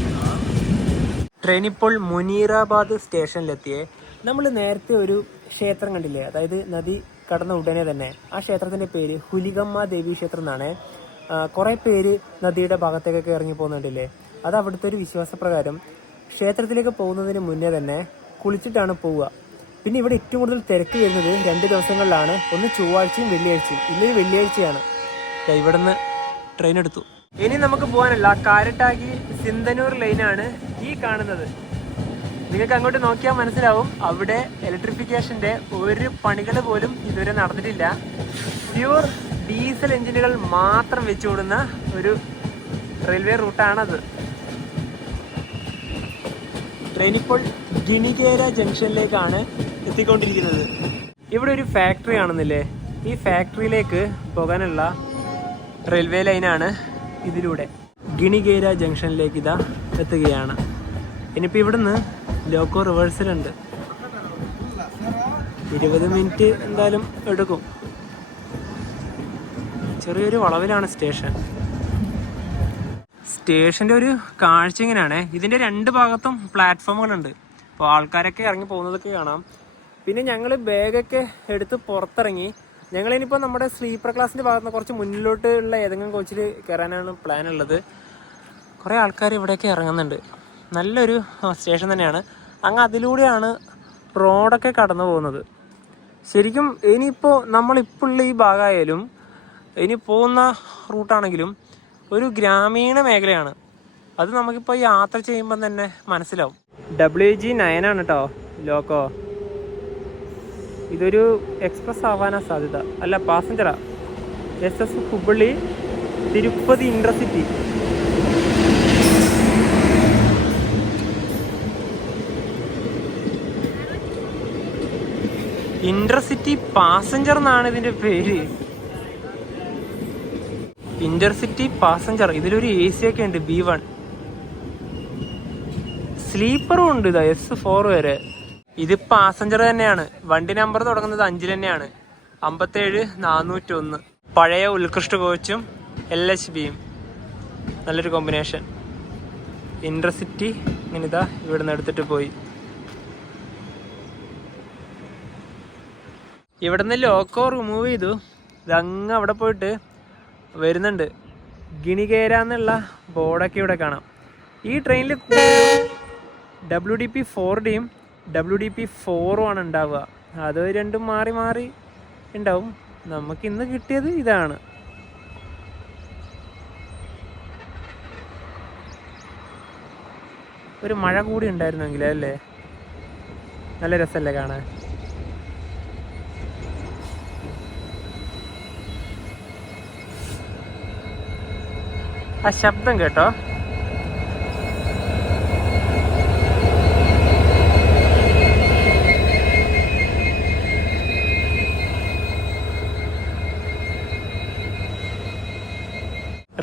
ട്രെയിൻ ഇപ്പോൾ മുനീറാബാദ് സ്റ്റേഷനിലെത്തിയേ. നമ്മൾ നേരത്തെ ഒരു ക്ഷേത്രം കണ്ടില്ലേ, അതായത് നദി കടന്ന ഉടനെ തന്നെ. ആ ക്ഷേത്രത്തിന്റെ പേര് ഹുലിഗമ്മ ദേവി ക്ഷേത്രം എന്നാണ്. കുറെ പേര് നദിയുടെ ഭാഗത്തേക്കൊക്കെ ഇറങ്ങി പോകുന്നുണ്ടല്ലേ. അത് അവിടുത്തെ ഒരു വിശ്വാസപ്രകാരം ക്ഷേത്രത്തിലേക്ക് പോകുന്നതിന് മുന്നേ തന്നെ കുളിച്ചിട്ടാണ് പോവുക. പിന്നെ ഇവിടെ ഏറ്റവും കൂടുതൽ തിരക്ക് വരുന്നത് 2 ദിവസങ്ങളിലാണ്. ഒന്ന് ചൊവ്വാഴ്ചയും വെള്ളിയാഴ്ചയും. ഇന്നൊരു വെള്ളിയാഴ്ചയാണ്. ഇവിടുന്ന് ട്രെയിൻ എടുത്തു. ഇനി നമുക്ക് പോകാനുള്ള കാരട്ടാഗി സിന്തനൂർ ലൈനാണ് ഈ കാണുന്നത്. നിങ്ങൾക്ക് അങ്ങോട്ട് നോക്കിയാൽ മനസ്സിലാവും, അവിടെ ഇലക്ട്രിഫിക്കേഷന്റെ ഒരു പണികൾ പോലും ഇതുവരെ നടന്നിട്ടില്ല. പ്യൂർ ഡീസൽ എഞ്ചിനുകൾ മാത്രം വെച്ചുകൊടുന്ന ഒരു റെയിൽവേ റൂട്ടാണത്. ട്രെയിൻ ഇപ്പോൾ ഗിനിഗേര ജംഗ്ഷനിലേക്കാണ് എത്തിക്കൊണ്ടിരിക്കുന്നത്. ഇവിടെ ഒരു ഫാക്ടറി കാണുന്നില്ലേ, ഈ ഫാക്ടറിയിലേക്ക് പോകാനുള്ള റെയിൽവേ ലൈനാണ് ഇതിലൂടെ. ഗിനിഗേര ജംഗ്ഷനിലേക്ക് ഇതാ എത്തുകയാണ്. ഇനിയിപ്പോൾ ഇവിടുന്ന് ലോക്കോ റിവേഴ്സലുണ്ട്. 20 മിനിറ്റ് എന്തായാലും എടുക്കും. ചെറിയൊരു വളവിലാണ് സ്റ്റേഷൻ. സ്റ്റേഷൻ്റെ ഒരു കാഴ്ച ഇങ്ങനെയാണ്. ഇതിൻ്റെ 2 ഭാഗത്തും പ്ലാറ്റ്ഫോമുകളുണ്ട്. അപ്പോൾ ആൾക്കാരൊക്കെ ഇറങ്ങി പോകുന്നതൊക്കെ കാണാം. പിന്നെ ഞങ്ങൾ ബാഗൊക്കെ എടുത്ത് പുറത്തിറങ്ങി. ഞങ്ങളിനിപ്പോൾ നമ്മുടെ സ്ലീപ്പർ ക്ലാസ്സിൻ്റെ ഭാഗത്ത് കുറച്ച് മുന്നിലോട്ട് ഉള്ള ഏതെങ്കിലും കോച്ചിൽ കയറാനാണ് പ്ലാൻ ഉള്ളത്. കുറേ ആൾക്കാർ ഇവിടെയൊക്കെ ഇറങ്ങുന്നുണ്ട്. നല്ലൊരു സ്റ്റേഷൻ തന്നെയാണ്. അങ്ങ് അതിലൂടെയാണ് റോഡൊക്കെ കടന്നു പോകുന്നത്. ശരിക്കും ഇനിയിപ്പോൾ നമ്മളിപ്പോൾ ഉള്ള ഈ ഭാഗമായാലും ഇനി പോകുന്ന റൂട്ടാണെങ്കിലും ഒരു ഗ്രാമീണ മേഖലയാണ്. അത് നമുക്കിപ്പോൾ യാത്ര ചെയ്യുമ്പം തന്നെ മനസ്സിലാവും. WG9 ആണ് കേട്ടോ ലോക്കോ. ഇതൊരു എക്സ്പ്രസ് ആവാനാ സാധ്യത. അല്ല, പാസഞ്ചറാ. SS Hubballi Tirupati intercity. Intercity passenger എന്നാണ് ഇതിന്റെ പേര്. Intercity passenger. ഇതിലൊരു AC ഒക്കെ ഉണ്ട്. B1 സ്ലീപ്പറും ഉണ്ട്. ഇതാ S4 വരെ. ഇത് പാസഞ്ചർ തന്നെയാണ്. വണ്ടി നമ്പർ തുടങ്ങുന്നത് 5 തന്നെയാണ്. 57-401. പഴയ ഉത്കൃഷ്ട കോച്ചും LHBയും നല്ലൊരു കോമ്പിനേഷൻ. ഇന്റർസിറ്റി ഇങ്ങനെ ഇതാ ഇവിടെ നിന്ന് എടുത്തിട്ട് പോയി. ഇവിടെ നിന്ന് ലോക്കോ റിമൂവ് ചെയ്തു. ഇതങ്ങ് അവിടെ പോയിട്ട് വരുന്നുണ്ട്. ഗിണികേര എന്നുള്ള ബോർഡൊക്കെ ഇവിടെ കാണാം. ഈ ട്രെയിനിൽ WDP4Dയും WDP4ഉം ആണ് ഉണ്ടാവുക. അത് രണ്ടും മാറി മാറി ഉണ്ടാവും. നമുക്ക് ഇന്ന് കിട്ടിയത് ഇതാണ്. ഒരു മഴ കൂടി ഉണ്ടായിരുന്നെങ്കിൽ അല്ലേ, നല്ല രസമല്ലേ കാണാൻ. ആ ശബ്ദം കേട്ടോ.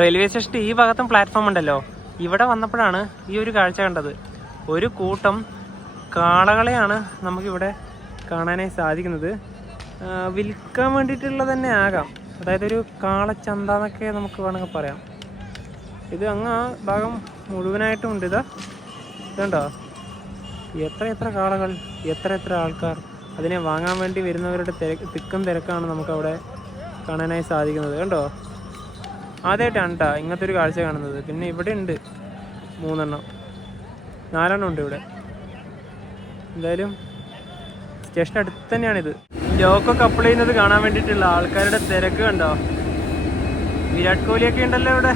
റെയിൽവേ സ്റ്റേഷൻ്റെ ഈ ഭാഗത്തും പ്ലാറ്റ്ഫോം ഉണ്ടല്ലോ. ഇവിടെ വന്നപ്പോഴാണ് ഈ ഒരു കാഴ്ച കണ്ടത്. ഒരു കൂട്ടം കാളകളെയാണ് നമുക്കിവിടെ കാണാനായി സാധിക്കുന്നത്. വിൽക്കാൻ വേണ്ടിയിട്ടുള്ളത് തന്നെ ആകാം. അതായത് ഒരു കാളച്ചന്ത എന്നൊക്കെ നമുക്ക് വേണമെങ്കിൽ പറയാം. ഇത് അങ്ങ് ആ ഭാഗം മുഴുവനായിട്ടും ഉണ്ട്. ഇതുണ്ടോ, എത്ര കാളകൾ, എത്ര ആൾക്കാർ. അതിനെ വാങ്ങാൻ വേണ്ടി വരുന്നവരുടെ തിക്കും തിരക്കാണ് നമുക്കവിടെ കാണാനായി സാധിക്കുന്നത്. കണ്ടോ, ആദ്യമായിട്ടാണ് കേട്ടോ ഇങ്ങനത്തെ ഒരു കാഴ്ച കാണുന്നത്. പിന്നെ ഇവിടെ ഉണ്ട് 4 ഉണ്ട് ഇവിടെ. എന്തായാലും സ്റ്റേഷൻ അടുത്ത് തന്നെയാണിത്. ലോക്കോ കപ്പിൾ ചെയ്യുന്നത് കാണാൻ വേണ്ടിയിട്ടുള്ള ആൾക്കാരുടെ തിരക്ക് കണ്ടോ. വിരാട് കോഹ്ലിയൊക്കെ ഉണ്ടല്ലോ ഇവിടെ.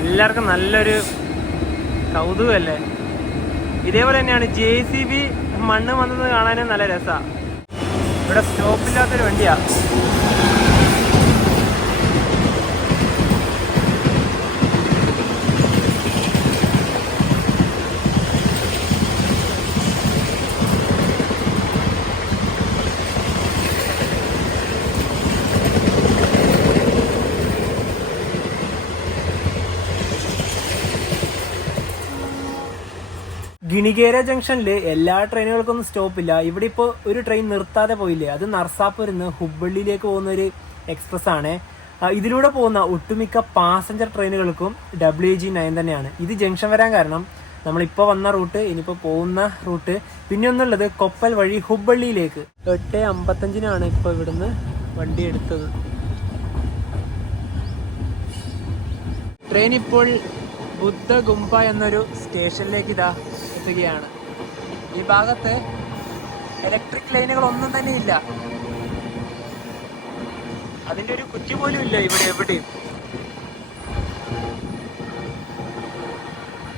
എല്ലാവർക്കും നല്ലൊരു കൗതുകമല്ലേ. ഇതേപോലെ തന്നെയാണ് JCB മണ്ണ് വന്നത് കാണാനും നല്ല രസമാണ്. ഇവിടെ സ്റ്റോപ്പില്ലാത്തൊരു വണ്ടിയാ. ഗിണികേര ജംഗ്ഷനിൽ എല്ലാ ട്രെയിനുകൾക്കൊന്നും സ്റ്റോപ്പില്ല. ഇവിടെ ഇപ്പോൾ ഒരു ട്രെയിൻ നിർത്താതെ പോയില്ലേ, അത് നർസാപൂരിൽ നിന്ന് ഹുബ്ബള്ളിയിലേക്ക് പോകുന്ന ഒരു എക്സ്പ്രസ് ആണ്. ഇതിലൂടെ പോകുന്ന ഒട്ടുമിക്ക പാസഞ്ചർ ട്രെയിനുകൾക്കും WG9 തന്നെയാണ്. ഇത് ജംഗ്ഷൻ വരാൻ കാരണം നമ്മളിപ്പോൾ വന്ന റൂട്ട്, ഇനിയിപ്പോൾ പോകുന്ന റൂട്ട്, പിന്നെ ഒന്നുള്ളത് കൊപ്പൽ വഴി ഹുബ്ബള്ളിയിലേക്ക്. 8:55 ഇപ്പോൾ ഇവിടുന്ന് വണ്ടി എടുത്തത്. ട്രെയിൻ ഇപ്പോൾ ബുദ്ധ ഗുംഫ എന്നൊരു സ്റ്റേഷനിലേക്ക് ഇതാ എത്തുകയാണ്. ഈ ഭാഗത്ത് ഇലക്ട്രിക് ലൈനുകളൊന്നും തന്നെ ഇല്ല. അതിൻ്റെ ഒരു കുറ്റി പോലും ഇല്ല ഇവിടെ എവിടെയും.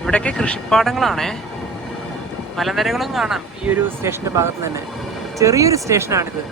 ഇവിടെയൊക്കെ കൃഷിപ്പാടങ്ങളാണേ. മലനിരകളും കാണാം ഈ ഒരു സ്റ്റേഷന്റെ ഭാഗത്ത് തന്നെ. ചെറിയൊരു സ്റ്റേഷനാണിത്.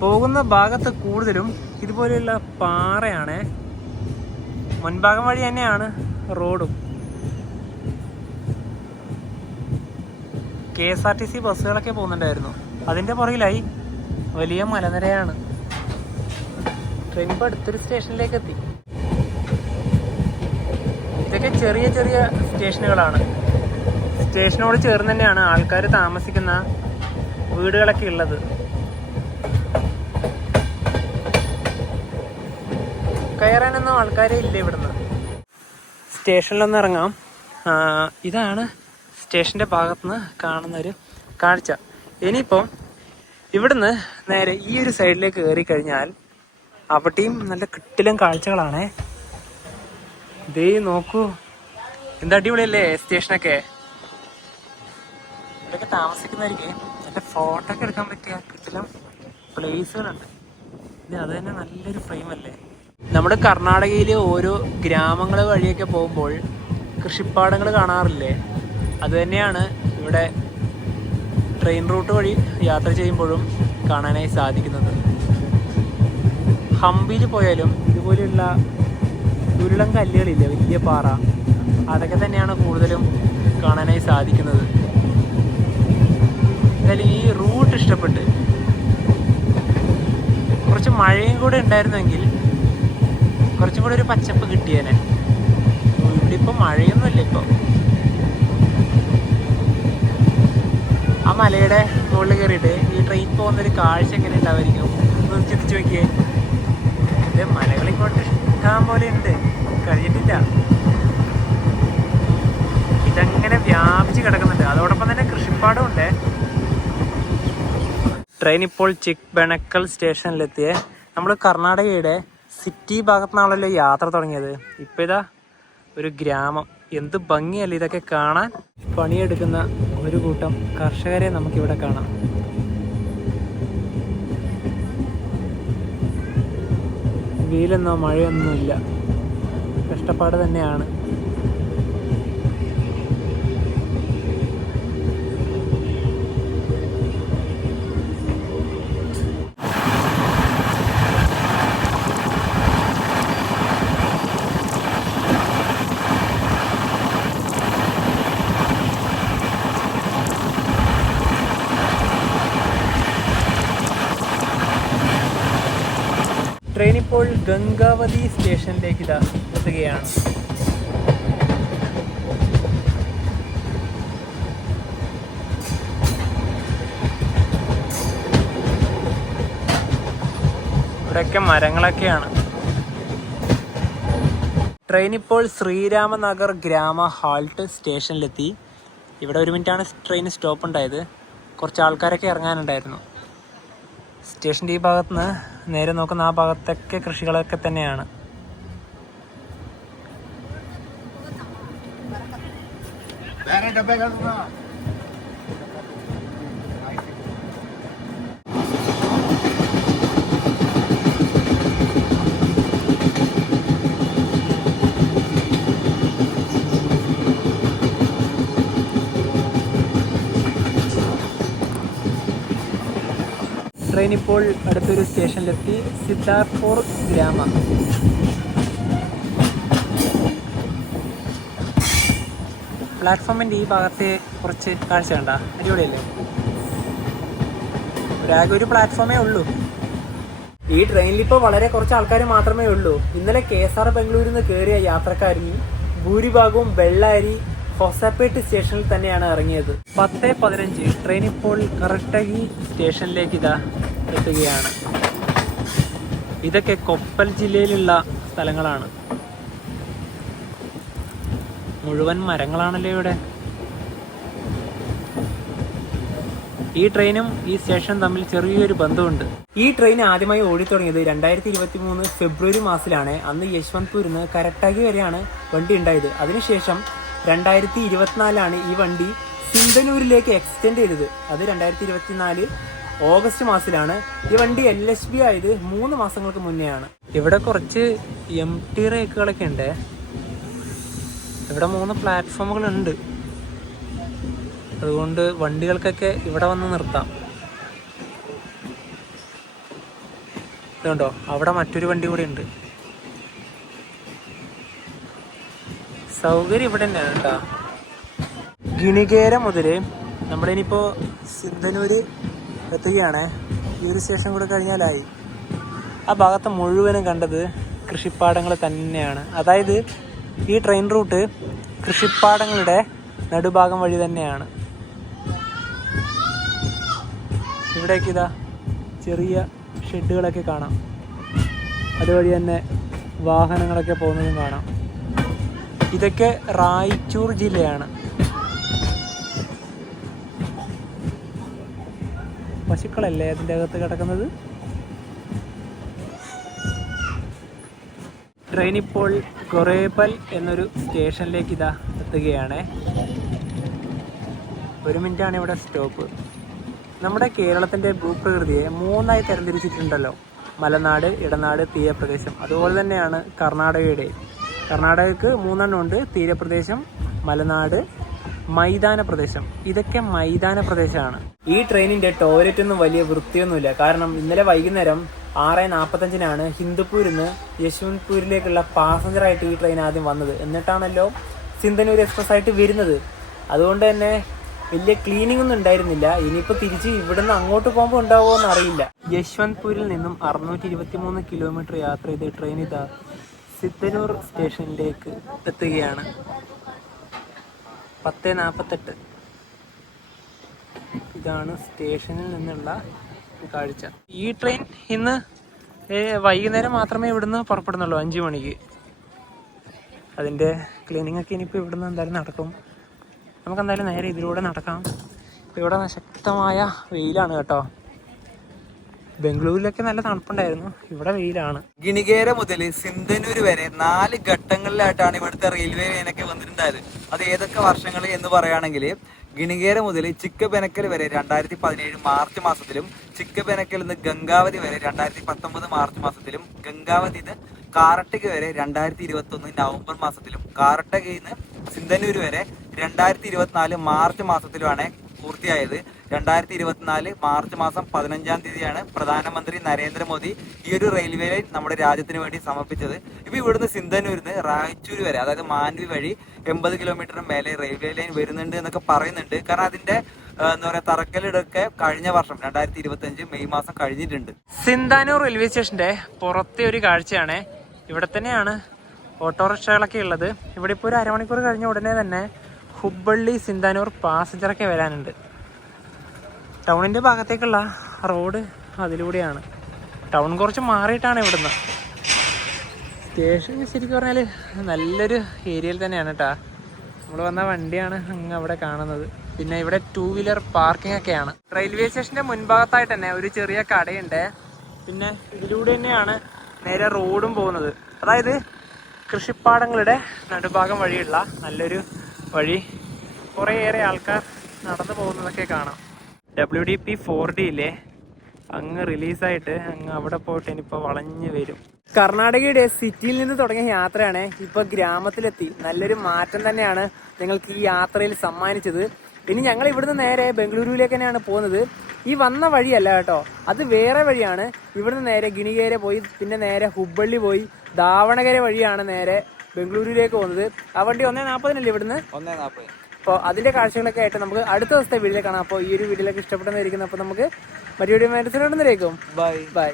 പോകുന്ന ഭാഗത്ത് കൂടുതലും ഇതുപോലെയുള്ള പാറയാണ്. മുൻഭാഗം വഴി തന്നെയാണ് റോഡും. KSRTC ബസ്സുകളൊക്കെ പോകുന്നുണ്ടായിരുന്നു. അതിൻ്റെ പുറകിലായി വലിയ മലനിരയാണ്. ട്രെയിൻ ഇപ്പോൾ അടുത്തൊരു സ്റ്റേഷനിലേക്ക് എത്തി. ഇതൊക്കെ ചെറിയ ചെറിയ സ്റ്റേഷനുകളാണ്. സ്റ്റേഷനോട് ചേർന്ന് തന്നെയാണ് ആൾക്കാർ താമസിക്കുന്ന വീടുകളൊക്കെ ഉള്ളത്. കയറാനൊന്നും ആൾക്കാരെ ഇല്ല ഇവിടുന്ന്. സ്റ്റേഷനിലൊന്ന് ഇറങ്ങാം. ഇതാണ് സ്റ്റേഷൻ്റെ ഭാഗത്തുനിന്ന് കാണുന്നൊരു കാഴ്ച. ഇനിയിപ്പം ഇവിടുന്ന് നേരെ ഈ ഒരു സൈഡിലേക്ക് കയറി കഴിഞ്ഞാൽ അവിടെയും നല്ല കിട്ടിലും കാഴ്ചകളാണ്. ദേ നോക്കൂ, എന്താ അടിപൊളിയല്ലേ സ്റ്റേഷനൊക്കെ. ഇവിടെയൊക്കെ താമസിക്കുന്നവർക്ക് നല്ല ഫോട്ടോ ഒക്കെ എടുക്കാൻ പറ്റിയ കിട്ടിലും പ്ലേസുകളുണ്ട്. ഇത് അത് തന്നെ നല്ലൊരു ഫ്രെയിമല്ലേ. നമ്മുടെ കർണാടകയിലെ ഓരോ ഗ്രാമങ്ങൾ വഴിയൊക്കെ പോകുമ്പോൾ കൃഷിപ്പാടങ്ങൾ കാണാറില്ലേ? അത് തന്നെയാണ് ഇവിടെ ട്രെയിൻ റൂട്ട് വഴി യാത്ര ചെയ്യുമ്പോഴും കാണാനായി സാധിക്കുന്നത്. ഹംപിയിൽ പോയാലും ഇതുപോലെയുള്ള ഉരുളൻ കല്ലുകളില്ലേ, വലിയ പാറ, അതൊക്കെ തന്നെയാണ് കൂടുതലും കാണാനായി സാധിക്കുന്നത്. എന്തായാലും ഈ റൂട്ട് ഇഷ്ടപ്പെട്ട്. കുറച്ച് മഴയും കൂടെ ഉണ്ടായിരുന്നെങ്കിൽ കുറച്ചും കൂടെ ഒരു പച്ചപ്പ് കിട്ടിയേനെ. ഇവിടെ ഇപ്പം മഴയൊന്നുമില്ല. ഇപ്പം ആ മലയുടെ മുകളിൽ കയറിയിട്ട് ഈ ട്രെയിൻ പോകുന്നൊരു കാഴ്ച എങ്ങനെ ഉണ്ടാവുമായിരിക്കും ഒന്ന് ചിന്തിച്ച് നോക്കിയേ. ഇത് മലകളിങ്ങോട്ട് ഇഷ്ടം പോലെ ഉണ്ട്, കഴിഞ്ഞിട്ടില്ല. ഇതങ്ങനെ വ്യാപിച്ച് കിടക്കുന്നുണ്ട്. അതോടൊപ്പം തന്നെ കൃഷിപ്പാടം ഉണ്ട്. ട്രെയിൻ ഇപ്പോൾ ചിക്ബണക്കൽ സ്റ്റേഷനിലെത്തിയേ. നമ്മൾ കർണാടകയുടെ സിറ്റി ഭാഗത്തുനിന്നാണല്ലോ യാത്ര തുടങ്ങിയത്. ഇപ്പം ഇതാ ഒരു ഗ്രാമം. എന്ത് ഭംഗിയല്ലേ ഇതൊക്കെ കാണാൻ. പണിയെടുക്കുന്ന ഒരു കൂട്ടം കർഷകരെ നമുക്കിവിടെ കാണാം. വെയിലെന്നോ മഴയൊന്നുമില്ല, കഷ്ടപ്പാട് തന്നെയാണ്. ട്രെയിൻ ഇപ്പോൾ ഗംഗാവതി സ്റ്റേഷനിലേക്ക് ഇതാ എത്തുകയാണ്. ഇവിടെയൊക്കെ മരങ്ങളൊക്കെയാണ്. ട്രെയിൻ ഇപ്പോൾ ശ്രീരാമനഗർ ഗ്രാമ ഹാൾട്ട് സ്റ്റേഷനിലെത്തി. ഇവിടെ 1 മിനിറ്റാണ് ട്രെയിൻ സ്റ്റോപ്പ് ഉണ്ടായത്. കുറച്ച് ആൾക്കാരൊക്കെ ഇറങ്ങാനുണ്ടായിരുന്നു. സ്റ്റേഷൻ്റെ ഈ ഭാഗത്തുനിന്ന് നേരെ നോക്കുന്ന ആ ഭാഗത്തൊക്കെ കൃഷികളൊക്കെ തന്നെയാണ്. ട്രെയിൻ ഇപ്പോൾ അടുത്തൊരു സ്റ്റേഷനിലെത്തി. സിദ്ധാർത്ഥ്പൂർ ഗ്രാമ. പ്ലാറ്റ്ഫോമിൻ്റെ ഈ ഭാഗത്തെ കുറച്ച് കാഴ്ച കണ്ട അടിപൊളിയല്ലേ. ആകെ ഒരു പ്ലാറ്റ്ഫോമേ ഉള്ളൂ. ഈ ട്രെയിനിൽ ഇപ്പോൾ വളരെ കുറച്ച് ആൾക്കാർ മാത്രമേ ഉള്ളൂ. ഇന്നലെ KSR ബംഗളൂരിൽ നിന്ന് കയറിയ യാത്രക്കാരിൽ ഭൂരിഭാഗവും ബെള്ളാരി ഹൊസപ്പേട്ട് സ്റ്റേഷനിൽ തന്നെയാണ് ഇറങ്ങിയത്. 10:15 ട്രെയിൻ ഇപ്പോൾ കറക്ടഗി സ്റ്റേഷനിലേക്ക് ഇതാ എത്തുകയാണ്. ഇതൊക്കെ കൊപ്പൽ ജില്ലയിലുള്ള സ്ഥലങ്ങളാണ്. മുഴുവൻ മരങ്ങളാണല്ലോ ഇവിടെ. ഈ ട്രെയിനും ഈ സ്റ്റേഷനും തമ്മിൽ ചെറിയൊരു ബന്ധമുണ്ട്. ഈ ട്രെയിൻ ആദ്യമായി ഓടിത്തുടങ്ങിയത് 2023 ഫെബ്രുവരി മാസത്തിലാണ്. അന്ന് യശ്വന്ത്പൂരിൽ നിന്ന് കരട്ടകി വരെയാണ് വണ്ടി ഉണ്ടായത്. അതിനുശേഷം 2024 ഈ വണ്ടി സിന്ധനൂരിലേക്ക് എക്സ്റ്റെൻഡ് ചെയ്തത്. അത് 2024 ഓഗസ്റ്റ് മാസത്തിലാണ്. ഈ വണ്ടി LHB ആയത് 3 മാസങ്ങൾക്ക് മുന്നെയാണ്. ഇവിടെ കുറച്ച് empty റേക്കുകളൊക്കെ ഉണ്ട്. ഇവിടെ 3 പ്ലാറ്റ്ഫോമുകളുണ്ട്. അതുകൊണ്ട് വണ്ടികൾക്കൊക്കെ ഇവിടെ വന്ന് നിർത്താം. ഇതുണ്ടോ, അവിടെ മറ്റൊരു വണ്ടി കൂടി ഉണ്ട്. സൗകര്യം ഇവിടെ തന്നെയാണ് കേട്ടോ. ഗിണികേര മുതൽ നമ്മുടെ ഇനിയിപ്പോൾ സിന്ധനൂര് എത്തുകയാണ്. ഈ ഒരു സ്റ്റേഷൻ കൂടെ കഴിഞ്ഞാലായി. ആ ഭാഗത്ത് മുഴുവനും കണ്ടത് കൃഷിപ്പാടങ്ങൾ തന്നെയാണ്. അതായത് ഈ ട്രെയിൻ റൂട്ട് കൃഷിപ്പാടങ്ങളുടെ നടുഭാഗം വഴി തന്നെയാണ്. ഇവിടേക്ക് ഇതാ ചെറിയ ഷെഡുകളൊക്കെ കാണാം. അതുവഴി തന്നെ വാഹനങ്ങളൊക്കെ പോകുന്നതും കാണാം. ഇതൊക്കെ റായ്ചൂർ ജില്ലയാണ്. പശുക്കളല്ലേ അതിൻ്റെ അകത്ത് കിടക്കുന്നത്. ട്രെയിൻ ഇപ്പോൾ ഗൊറേബൽ എന്നൊരു സ്റ്റേഷനിലേക്ക് ഇതാ എത്തുകയാണ്. 1 മിനിറ്റാണ് ഇവിടെ സ്റ്റോപ്പ്. നമ്മുടെ കേരളത്തിൻ്റെ ഭൂപ്രകൃതിയെ 3ആയി തരംതിരിച്ചിട്ടുണ്ടല്ലോ. മലനാട്, ഇടനാട്, തീരപ്രദേശം. അതുപോലെ തന്നെയാണ് കർണാടകയുടെ. കർണാടകയ്ക്ക് 3 ഉണ്ട്: തീരപ്രദേശം, മലനാട്, മൈതാന പ്രദേശം. ഇതൊക്കെ മൈതാന പ്രദേശമാണ്. ഈ ട്രെയിനിന്റെ ടോയ്ലറ്റ് ഒന്നും വലിയ വൃത്തിയൊന്നുമില്ല. കാരണം ഇന്നലെ വൈകുന്നേരം 6:45 ഹിന്ദുപ്പൂരിൽ നിന്ന് യശ്വന്ത്പൂരിലേക്കുള്ള പാസഞ്ചറായിട്ട് ഈ ട്രെയിൻ ആദ്യം വന്നത്. എന്നിട്ടാണല്ലോ സിന്ധനൂർ എക്സ്പ്രസ് ആയിട്ട് വരുന്നത്. അതുകൊണ്ട് തന്നെ വലിയ ക്ലീനിങ് ഒന്നും ഉണ്ടായിരുന്നില്ല. ഇനിയിപ്പോൾ തിരിച്ച് ഇവിടുന്ന് അങ്ങോട്ട് പോകുമ്പോൾ ഉണ്ടാവുമോ എന്ന് അറിയില്ല. യശ്വന്ത്പൂരിൽ നിന്നും 623 കിലോമീറ്റർ യാത്ര ചെയ്ത് ട്രെയിൻ ഇതാ സിദ്ധനൂർ സ്റ്റേഷനിലേക്ക് എത്തുകയാണ്. 10:48. ഇതാണ് സ്റ്റേഷനിൽ നിന്നുള്ള കാഴ്ച. ഈ ട്രെയിൻ ഇന്ന് വൈകുന്നേരം മാത്രമേ ഇവിടുന്ന് പുറപ്പെടുന്നുള്ളൂ, 5 മണിക്ക്. അതിൻ്റെ ക്ലീനിങ് ഒക്കെ ഇനിയിപ്പോൾ ഇവിടുന്ന് എന്തായാലും നടക്കും. നമുക്ക് എന്തായാലും നേരെ ഇതിലൂടെ നടക്കാം. ഇവിടെ ശക്തമായ വെയിലാണ് കേട്ടോ. ബംഗളൂരിലൊക്കെ നല്ല തണുപ്പുണ്ടായിരുന്നു, ഇവിടെ വെയിലാണ്. ഗിണിഗേര മുതൽ സിന്ധനൂർ വരെ 4 ഘട്ടങ്ങളിലായിട്ടാണ് ഇവിടുത്തെ റെയിൽവേ ലൈനൊക്കെ വന്നിട്ടുണ്ടായത്. അത് ഏതൊക്കെ വർഷങ്ങൾ എന്ന് പറയുകയാണെങ്കിൽ, ഗിണിഗേര മുതൽ ചിക്കബെനക്കൽ വരെ 2017 മാർച്ച് മാസത്തിലും, ചിക്കബെനക്കൽ നിന്ന് ഗംഗാവതി വരെ 2019 മാർച്ച് മാസത്തിലും, ഗംഗാവതി നിന്ന് കാറട്ടക വരെ 2021 നവംബർ മാസത്തിലും, കാറട്ടകയിൽ നിന്ന് സിന്ധനൂർ വരെ 2024 മാർച്ച് മാസത്തിലുമാണ് പൂർത്തിയായത്. 2024 മാർച്ച് മാസം 15-ാം തീയതിയാണ് പ്രധാനമന്ത്രി നരേന്ദ്രമോദി ഈ ഒരു റെയിൽവേ ലൈൻ നമ്മുടെ രാജ്യത്തിന് വേണ്ടി സമർപ്പിച്ചത്. ഇപ്പൊ ഇവിടുന്ന് സിന്ധനൂരിൽ നിന്ന് റായ്ചൂർ വരെ, അതായത് മാൻവി വഴി 80 കിലോമീറ്റർ മേലെ റെയിൽവേ ലൈൻ വരുന്നുണ്ട് എന്നൊക്കെ പറയുന്നുണ്ട്. കാരണം അതിന്റെ എന്താ പറയാ, തറക്കല്ലിടൊക്കെ കഴിഞ്ഞ വർഷം 2025 മെയ് മാസം കഴിഞ്ഞിട്ടുണ്ട്. സിന്ധാനൂർ റെയിൽവേ സ്റ്റേഷന്റെ പുറത്തെ ഒരു കാഴ്ചയാണ്. ഇവിടെ തന്നെയാണ് ഓട്ടോറിക്ഷകളൊക്കെ ഉള്ളത്. ഇവിടെ ഇപ്പോൾ ഒരു അരമണിക്കൂർ കഴിഞ്ഞ ഉടനെ തന്നെ ഹുബ്ബള്ളി സിന്ധാനൂർ പാസഞ്ചറൊക്കെ വരാനുണ്ട്. ടൗണിൻ്റെ ഭാഗത്തേക്കുള്ള റോഡ് അതിലൂടെയാണ്. ടൗൺ കുറച്ച് മാറിയിട്ടാണ് ഇവിടുന്ന്. സ്റ്റേഷൻ ശരിക്കും പറഞ്ഞാൽ നല്ലൊരു ഏരിയയിൽ തന്നെയാണ് കേട്ടോ. നമ്മൾ വന്ന വണ്ടിയാണ് അങ്ങ് അവിടെ കാണുന്നത്. പിന്നെ ഇവിടെ 2 വീലർ പാർക്കിംഗ് ഒക്കെയാണ്. റെയിൽവേ സ്റ്റേഷൻ്റെ മുൻഭാഗത്തായിട്ട് തന്നെ ഒരു ചെറിയ കടയുണ്ട്. പിന്നെ ഇതിലൂടെ തന്നെയാണ് നേരെ റോഡും പോകുന്നത്. അതായത് കൃഷിപ്പാടങ്ങളുടെ നടുഭാഗം വഴിയുള്ള നല്ലൊരു വഴി. കുറേയേറെ ആൾക്കാർ നടന്നു പോകുന്നതൊക്കെ കാണാം. WDP 4Dയിലെ അങ്ങ് റിലീസായിട്ട് അങ്ങ് അവിടെ പോയിട്ട് ഇനിയിപ്പോൾ വളഞ്ഞു വരും. കർണാടകയുടെ സിറ്റിയിൽ നിന്ന് തുടങ്ങിയ യാത്രയാണ് ഇപ്പോൾ ഗ്രാമത്തിലെത്തി. നല്ലൊരു മാറ്റം തന്നെയാണ് ഞങ്ങൾക്ക് ഈ യാത്രയിൽ സമ്മാനിച്ചത്. ഇനി ഞങ്ങൾ ഇവിടുന്ന് നേരെ ബംഗളൂരുവിലേക്ക് തന്നെയാണ് പോകുന്നത്. ഈ വന്ന വഴിയല്ല കേട്ടോ, അത് വേറെ വഴിയാണ്. ഇവിടുന്ന് നേരെ ഗിണിഗേര പോയി പിന്നെ നേരെ ഹുബ്ബള്ളി പോയി ദാവണഗര വഴിയാണ് നേരെ ബംഗളൂരുവിലേക്ക് പോകുന്നത്. ആ വണ്ടി 1:40 ഇവിടുന്ന് 1:40. അപ്പോൾ അതിന്റെ കാഴ്ചകളൊക്കെ ആയിട്ട് നമുക്ക് അടുത്ത ദിവസത്തെ വീഡിയോയിൽ കാണാം. അപ്പോൾ ഈ ഒരു വീഡിയോയിലൊക്കെ ഇഷ്ടപ്പെട്ടെന്നിരിക്കുന്നു. അപ്പോൾ നമുക്ക് മറ്റു വീഡിയോ ബൈ.